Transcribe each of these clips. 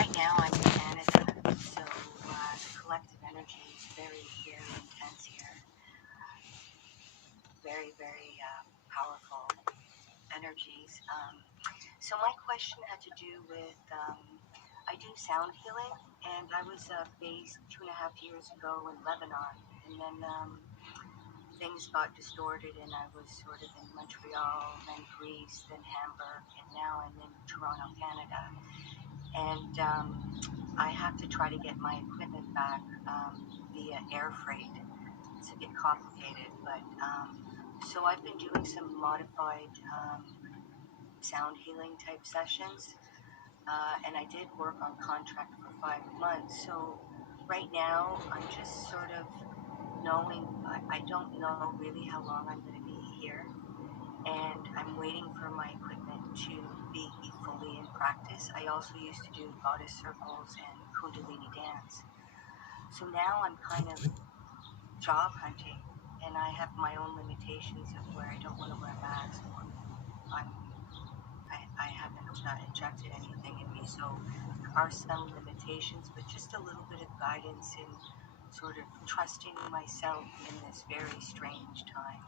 Right now I'm in Canada, so the collective energy is very, very intense here. Very, very powerful energies. So my question had to do with I do sound healing, and I was based 2.5 years ago in Lebanon, and then things got distorted, and I was sort of in Montreal, then Greece, then Hamburg, and now I'm in Toronto, Canada. And I have to try to get my equipment back via air freight. It's a bit complicated, but so I've been doing some modified sound healing type sessions, and I did work on contract for 5 months. So right now I'm just sort of knowing, I don't know really how long I'm going to be here, and I'm waiting for my equipment to be fully in practice. I also used to do goddess circles and Kundalini dance. So now I'm kind of job hunting, and I have my own limitations of where I don't want to wear masks, or I haven't injected anything in me, so there are some limitations, but just a little bit of guidance in sort of trusting myself in this very strange time,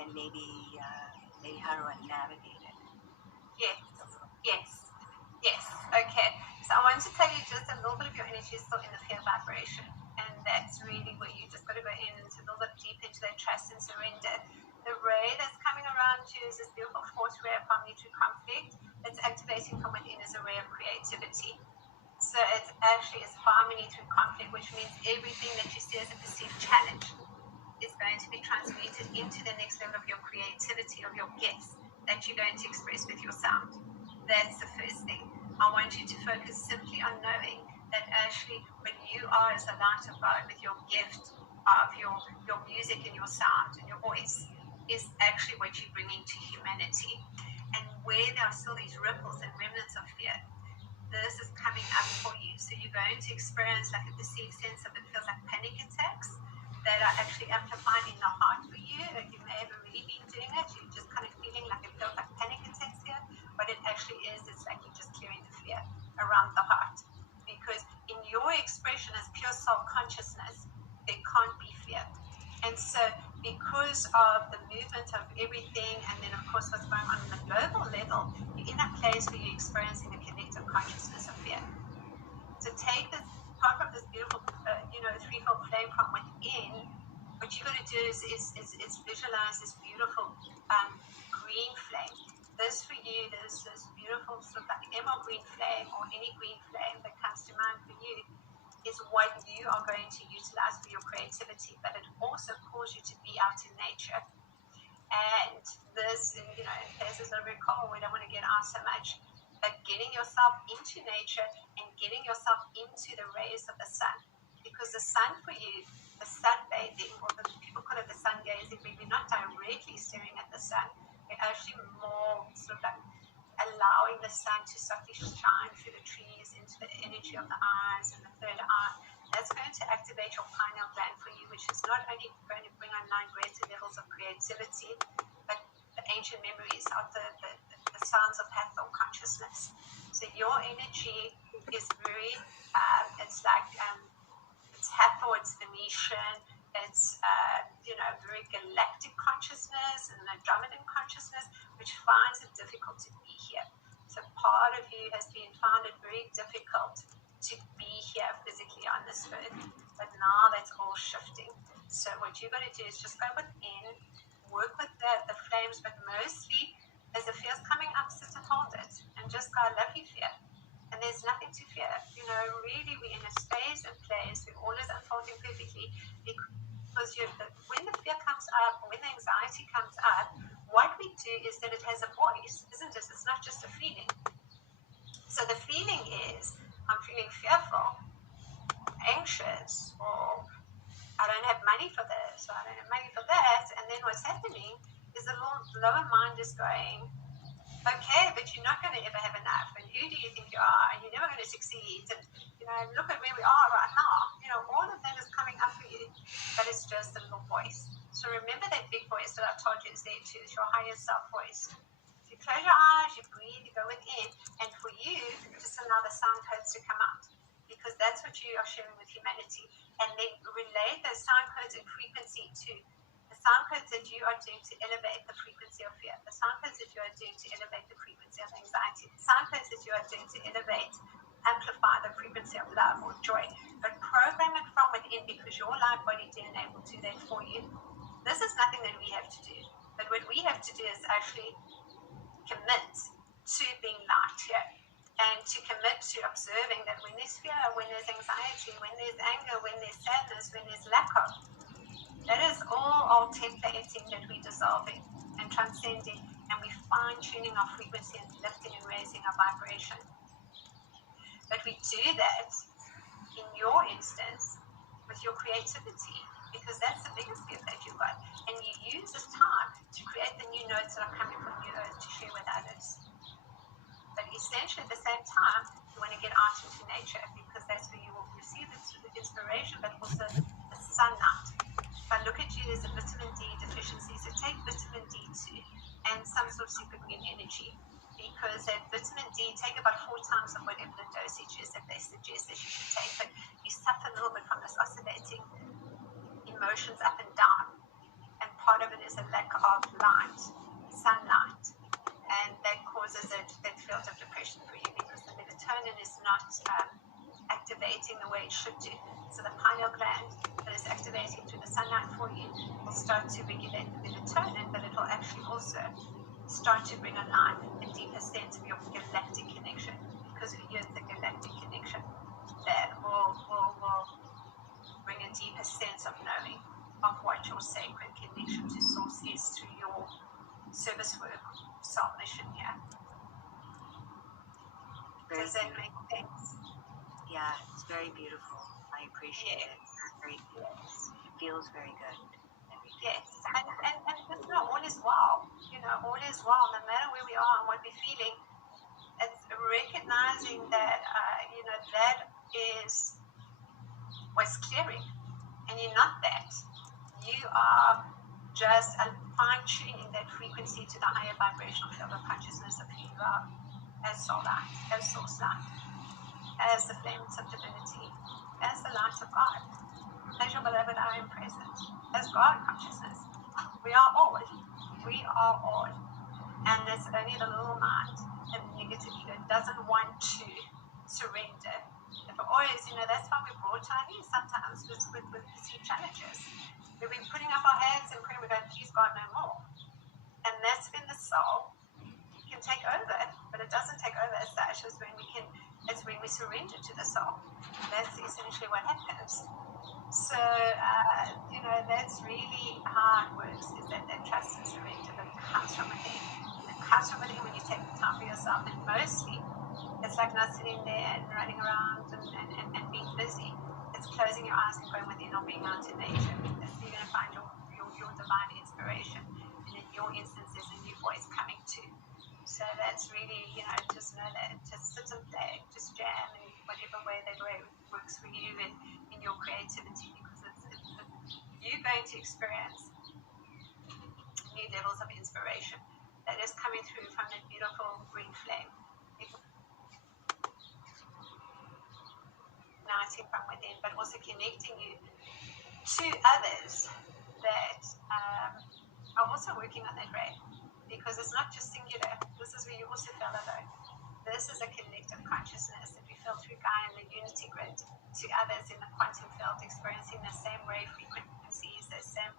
and maybe how do I navigate it? Yes, yes, yes. Okay. So I want to tell you just a little bit of your energy is still in the fear vibration. And that's really where you just got to go in and to build up deep into that trust and surrender. The ray that's coming around you is this beautiful force ray of harmony through conflict. That's activating from within as a ray of creativity. So it actually is harmony through conflict, which means everything that you see as a perceived challenge is going to be transmuted into the next level of your creativity, of your gifts that you're going to express with your sound. That's the first thing. I want you to focus simply on knowing that actually when you are as a light of God with your gift of your music and your sound and your voice is actually what you're bringing to humanity. And where there are still these ripples and remnants of fear, this is coming up for you. So you're going to experience like a perceived sense of, it feels like panic attacks that are actually amplifying in the heart for you. Like you may have already been doing it. You're just kind of feeling like it feels like panic attacks here. What it actually is, it's like you're just clearing the fear around the heart. Because in your expression as pure soul consciousness, there can't be fear. And so because of the movement of everything, and then of course what's going on the global level, you're in a place where you're experiencing the collective consciousness of fear. So take this part of this beautiful, threefold flame from within. What you got to do is visualize this beautiful green flame. This for you, this beautiful sort of like emerald green flame, or any green flame that comes to mind for you, is what you are going to utilize for your creativity. But it also calls you to be out in nature. And this, in places that are very cold, we don't want to get out so much. But getting yourself into nature and getting yourself into the rays of the sun. Because the sun for you, the sunbathing, or the people call it the sun gazing, but we're not directly staring at the sun. We're actually more sort of like allowing the sun to softly shine through the trees into the energy of the eyes and the third eye. That's going to activate your pineal gland for you, which is not only going to bring online greater levels of creativity, but the ancient memories of the sounds of Hathor consciousness. So your energy is very, it's like, it's Hathor, it's Venetian, it's, very galactic consciousness and Andromedan consciousness, which finds it difficult to be here. So part of you has been found it very difficult to be here physically on this earth, but now that's all shifting. So what you're going to do is just go within, work with the flames, but mostly as the fear's coming up, sit and hold it, and just go, I love you, fear. And there's nothing to fear. Really we're in a space and place where all is unfolding perfectly, because when the fear comes up, when the anxiety comes up, what we do is that it has a voice, isn't it? It's not just a feeling. So the feeling is, I'm feeling fearful, anxious, or I don't have money for this, or I don't have money for that. And then what's happening is the lower mind is going, okay, but you're not going to ever have enough. And who do you think you are? And you're never going to succeed. And, look at where we are right now. All of that is coming up for you, but it's just a little voice. So remember that big voice that I've told you is there too. It's your higher self voice. You close your eyes, you breathe, you go within, and for you, just allow the sound codes to come out, because that's what you are sharing with humanity. And then relate those sound codes and frequency to the sound codes that you are doing to elevate the frequency of fear, the sound codes that you are doing to elevate the frequency of anxiety, the sound codes that you are doing to elevate, amplify the frequency of love or joy. But program it from within, because your light body DNA will do that for you. This is nothing that we have to do. But what we have to do is actually commit to being light here, and to commit to observing that when there's fear, when there's anxiety, when there's anger, when there's sadness, when there's lack of, that is all templating that we're dissolving and transcending, and we're fine-tuning our frequency and lifting and raising our vibration. But we do that, in your instance, with your creativity, because that's the biggest gift that you've got. And you use this time to create the new notes that are coming from New Earth to share with others. But essentially, at the same time, you want to get out into nature, because that's where you will receive the inspiration, but also the sunlight. If I look at you, there's a vitamin D deficiency, so take vitamin D2 and some sort of super green energy, because that vitamin D, take about 4 times of whatever the dosage is that they suggest that you should take, but you suffer a little bit from this oscillating emotions up and down, and part of it is a lack of light, sunlight, and that causes that field of depression for you, because the melatonin is not activating the way it should do. So the pineal gland that is activating through the sunlight for you will start to regulate the melatonin, but it will actually also start to bring alive a deeper sense of your galactic connection, because you're the galactic connection that will bring a deeper sense of knowing of what your sacred connection to source is through your service work, soul mission here. Does that make sense? Yeah, it's very beautiful. I appreciate it. Very good. It feels very good. Yes, and you know, all is well. You know, all is well, no matter where we are and what we're feeling. It's recognizing that, you know, that is what's clearing, and you're not that. You are just fine-tuning that frequency to the higher vibrational field of consciousness of who you are, as soul light, as source light, as the flames of divinity, as the light of God, as your beloved I am present, as God consciousness. We are all. We are all. And there's only the little mind and the negative ego doesn't want to surrender. And for always, you know, that's why we're brought to our knees sometimes with perceived challenges. We've been putting up our hands and praying, we're going, please God, no more. And that's when the soul can take over, but it doesn't take over as such. It's when we surrender to the soul. That's essentially what happens. So, you know, that's really how it works, is that trust and surrender that comes from within. And it comes from within when you take the time for yourself. And mostly, it's like not sitting there and running around and being busy. It's closing your eyes and going within, or being out in nature. That's where you're going to find your divine inspiration. And in your instance, there's a new voice coming too. So that's really, you know, just know that. Just sit and play, just jam in whatever way that way works for you and in your creativity, because you're going to experience new levels of inspiration that is coming through from that beautiful green flame. Igniting from within, but also connecting you to others that are also working on that way, because it's not just singular. This is where you also feel alone. This is a collective consciousness that we feel through Gaia and the unity grid to others in the quantum field, experiencing the same wave frequencies, the same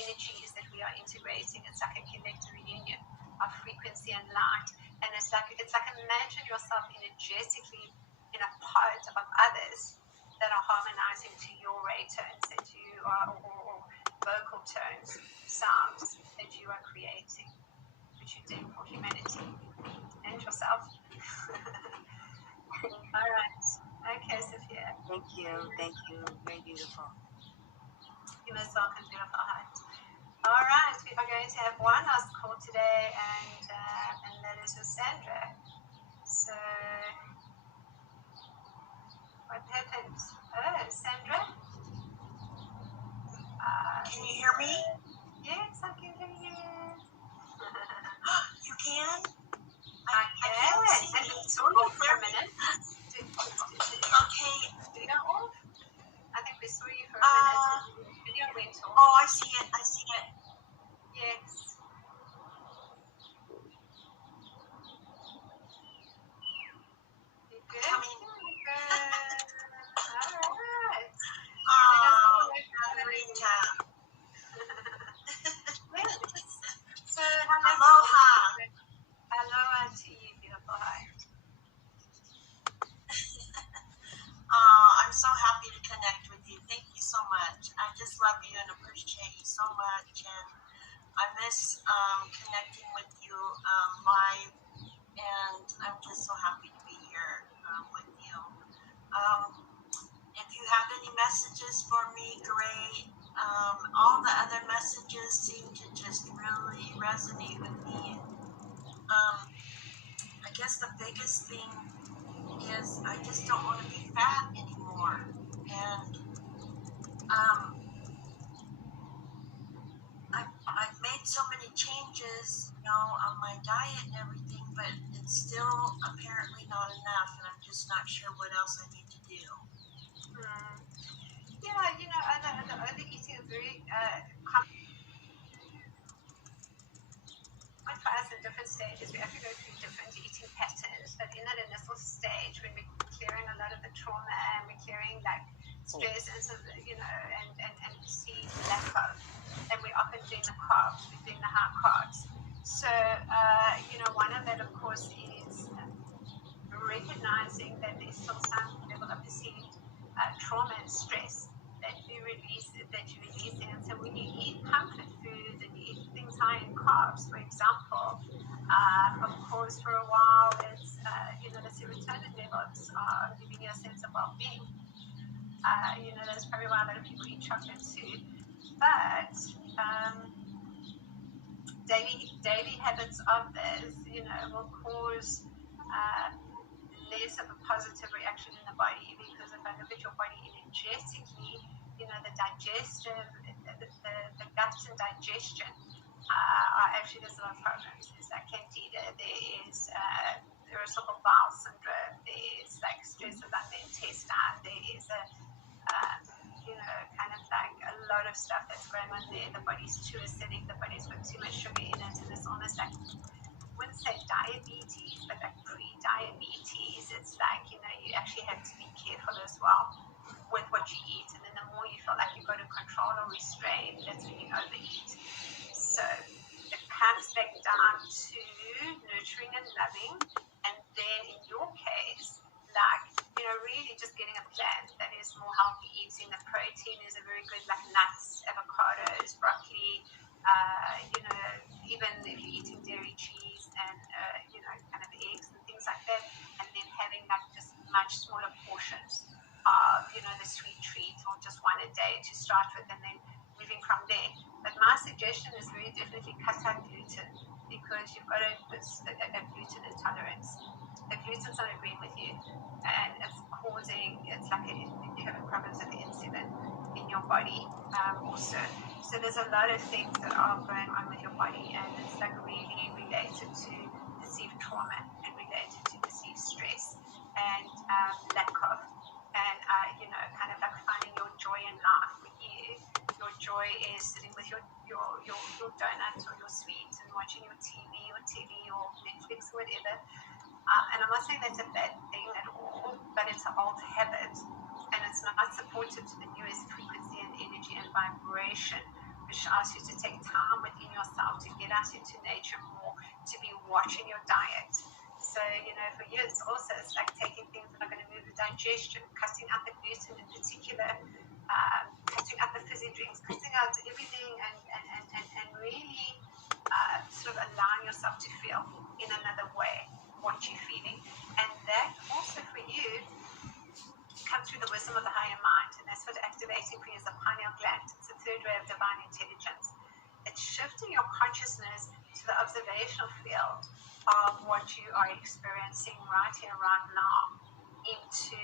energies that we are integrating. It's like a collective reunion of frequency and light, and it's like imagine yourself energetically in a part of others that are harmonizing to your ray tones that you are, or vocal tones, sounds that you are creating, which you're doing for humanity and yourself. All right. Okay, Sophia. Thank you. Very beautiful. You're most welcome, beautiful heart. All right, we are going to have one last call today, and that is with Sandra. So, what happened? Oh, Sandra? Can you hear me? Yes, I can hear you. You can? I can. I saw you for a minute. connecting with you live, and I'm just so happy to be here with you. If you have any messages for me, great. All the other messages seem to just really resonate with me. I guess the biggest thing is I just don't want to be fat anymore. And I've made so many changes, on my diet and everything, but it's still apparently not enough, and I'm just not sure what else I need to do. Yeah, the overeating is very common for us in different stages. We have to go through different eating patterns, but in that initial stage, when we're clearing a lot of the trauma and we're clearing like stress and and perceived lack of, and we're often doing the carbs, we're doing the high carbs. So, one of that, of course, is recognizing that there's still some level of perceived trauma and stress that you're releasing. And so when you eat comfort foods and you eat things high in carbs, for example, of course, for a while, it's, the serotonin levels are giving you a sense of well-being. That's probably why a lot of people eat chocolate too. But daily habits of this, will cause less of a positive reaction in the body, because if I look at your body energetically, the digestive, the guts and digestion are actually, there's a lot of problems. There's like candida, there is irritable bowel syndrome, there's like stress around the intestine, there is kind of like a lot of stuff that's going on there. The body's too acidic, the body's got too much sugar in it, and it's almost like, I wouldn't say diabetes, but like pre-diabetes. It's like, you actually have to be careful as well with what you eat. And then the more you feel like you've got to control or restrain, that's when you overeat. So it comes back down to nurturing and loving. And then in your case, like, really just getting a plan that is more healthy eating. The protein is a very good, like nuts, avocados, broccoli, even if you're eating dairy, cheese, and, kind of eggs and things like that, and then having like just much smaller portions of, the sweet treat, or just one a day to start with, and then moving from there. But my suggestion is very definitely cut out gluten, because you've got a gluten intolerance. The gluten's not agreeing with you, and it's like you're having problems with the insulin in your body also. So there's a lot of things that are going on with your body, and it's like really related to perceived trauma and related to perceived stress and lack of, and kind of like finding your joy in life. For you, your joy is sitting with your donut or your sweets and watching your TV or Netflix or whatever. And I'm not saying that's a bad thing at all, but it's an old habit, and it's not supported to the newest frequency and energy and vibration, which asks you to take time within yourself to get out into nature more, to be watching your diet. So, for you, it's like taking things that are going to move the digestion, cutting out the gluten in particular, cutting out the fizzy drinks, cutting out everything, and really sort of allowing yourself to feel in another way what you're feeling. And that also for you comes through the wisdom of the higher mind, and that's what activating for you is the pineal gland. It's the third way of divine intelligence. It's shifting your consciousness to the observational field of what you are experiencing right here, right now, into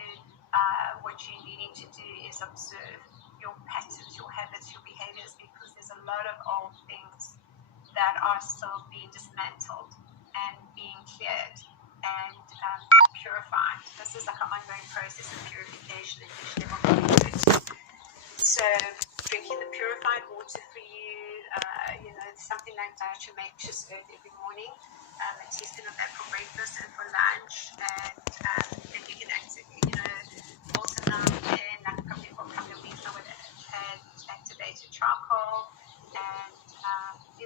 what you're needing to do is observe your patterns, your habits, your behaviors, because there's a lot of old things that are still being dismantled and being cleared and being purified. This is like an ongoing process of purification at each level of your. So drinking the purified water for you, something like that, you make just every morning, a teaspoon of that for breakfast and for lunch, and then you can actually, also now and like probably for a couple of weeks I would add activated charcoal, and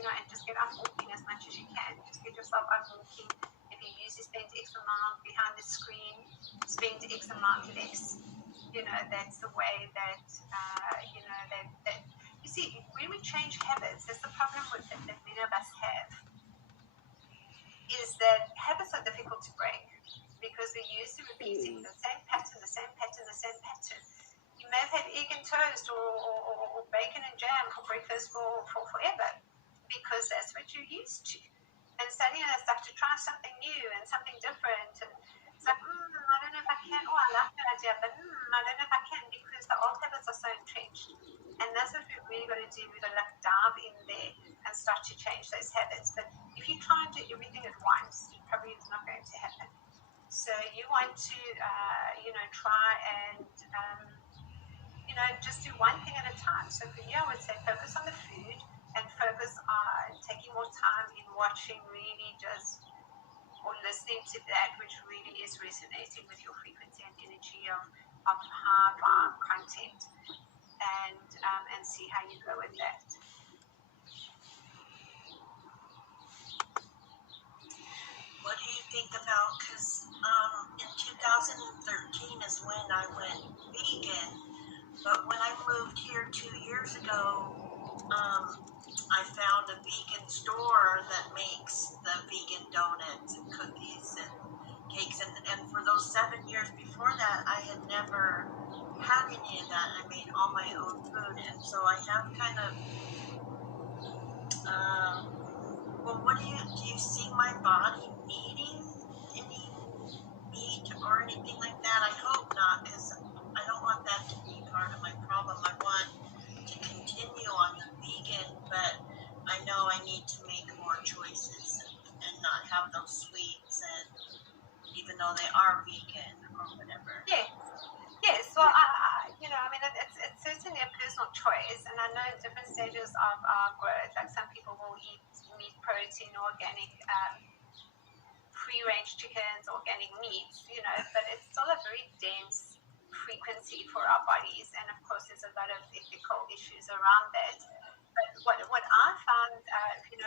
and just get out walking as much as you can. Just get yourself out walking. If you usually spend X amount behind the screen, spend X amount less. That's the way that that you You see, when we change habits, that's the problem with it that many of us have, is that habits are difficult to break because we're used to repeating the same pattern, the same pattern, the same pattern. You may have had egg and toast or bacon and jam for breakfast for forever because that's what you're used to. And suddenly I start to try something new and something different. And it's like, I don't know if I can. Oh, I like that idea, but I don't know if I can because the old habits are so entrenched. And that's what we've really got to do. We've got to like dive in there and start to change those habits. But if you try and do everything at once, it probably is not going to happen. So you want to, try and, just do one thing at a time. So for you, I would say focus on the food and focus on taking more time in watching really just or listening to that which really is resonating with your frequency and energy of high vibe content and see how you go with that. What do you think about, because in 2013 is when I went vegan, but when I moved here 2 years ago, I found a vegan store that makes the vegan donuts and cookies and cakes, and for those 7 years before that, I had never had any of that. I made all my own food, and so I have kind of, well, do you see my body needing any meat or anything like that? I hope not, because I don't want that to be part of my problem. I want to continue on the vegan, but I know I need to make more choices and not have those sweets, and even though they are vegan or whatever. Yes. Well, it's certainly a personal choice, and I know in different stages of our growth, like some people will eat meat, protein, organic, free-range chickens, organic meats, but it's still a very dense frequency for our bodies, and of course, there's a lot of ethical issues around that. But what I found,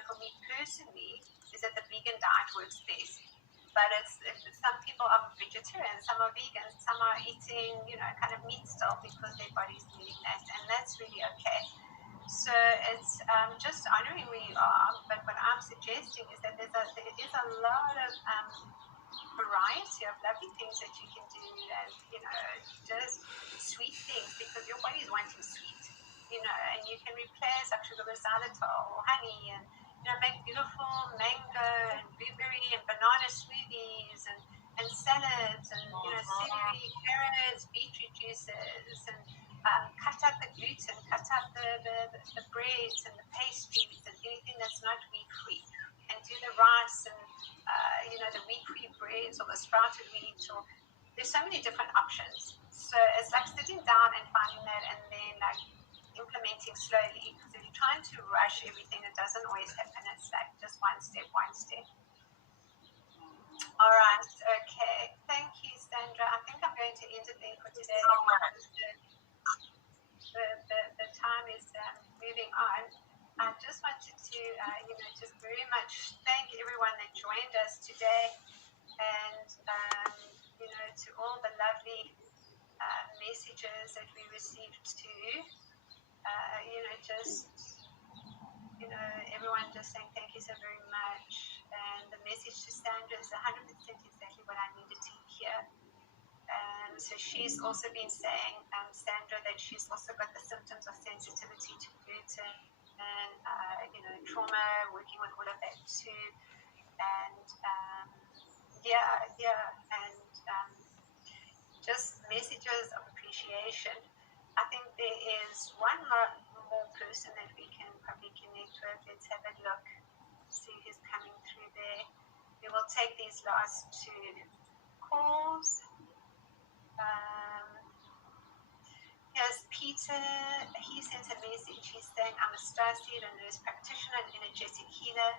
for me personally, is that the vegan diet works best. But it's some people are vegetarian, some are vegan, some are eating, kind of meat still because their body's needing that, and that's really okay. So it's just honoring where you are. But what I'm suggesting is that there is a lot of variety of lovely things that you can do, and just sweet things because your body is wanting sweet, and you can replace like sugar with xylitol or honey, and make beautiful mango and blueberry and banana smoothies and salads and celery, carrots, beetroot juices, and cut out the gluten, cut out the breads and the pastries and anything that's not wheat free, and do the rice and the wheat-free breads or the sprouted wheat, or there's so many different options. So it's like sitting down and finding that and then like implementing slowly, because if you're trying to rush everything, it doesn't always happen. It's like just one step. All right, okay. Thank you, Sandra. I think I'm going to end it there for today. The time is moving on. I just wanted to, just very much thank everyone that joined us today, and, to all the lovely messages that we received too. Everyone just saying thank you so very much. And the message to Sandra is 100% exactly what I needed to hear. So she's also been saying, Sandra, that she's also got the symptoms of sensitivity to gluten and, trauma, working with all of that too. And, and just messages of appreciation. I think there is one more person that we can probably connect with. Let's have a look, see who's coming through there. We will take these last two calls. Here's Peter. He sent a message. He's saying, I'm a starseed and nurse practitioner and energetic healer.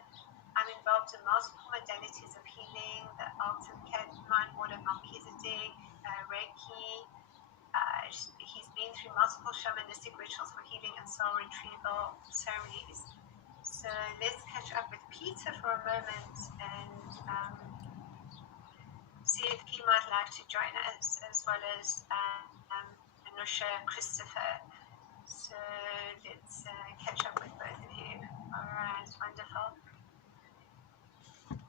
I'm involved in multiple modalities of healing, the Alton Cat, Mind Water, Melchizedek, Reiki. He's been through multiple shamanistic rituals for healing and soul retrieval ceremonies. So let's catch up with Peter for a moment and see if he might like to join us, as well as Anusha, Christopher. So let's catch up with both of you. All right, wonderful.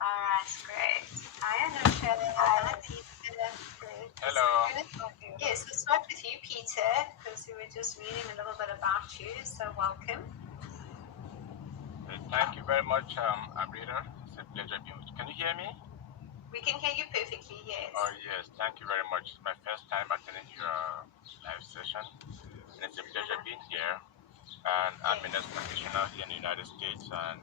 All right, great. Hi, Anusha. Hi, Peter. Great. Hello. Yes, we'll start with you, Peter, because we were just reading a little bit about you. So welcome. Thank you very much, Amrita. It's a pleasure being with you. Can you hear me? We can hear you perfectly, yes. Oh, yes. Thank you very much. It's my first time attending your live session, and it's a pleasure being here. And I'm a nurse practitioner here in the United States, and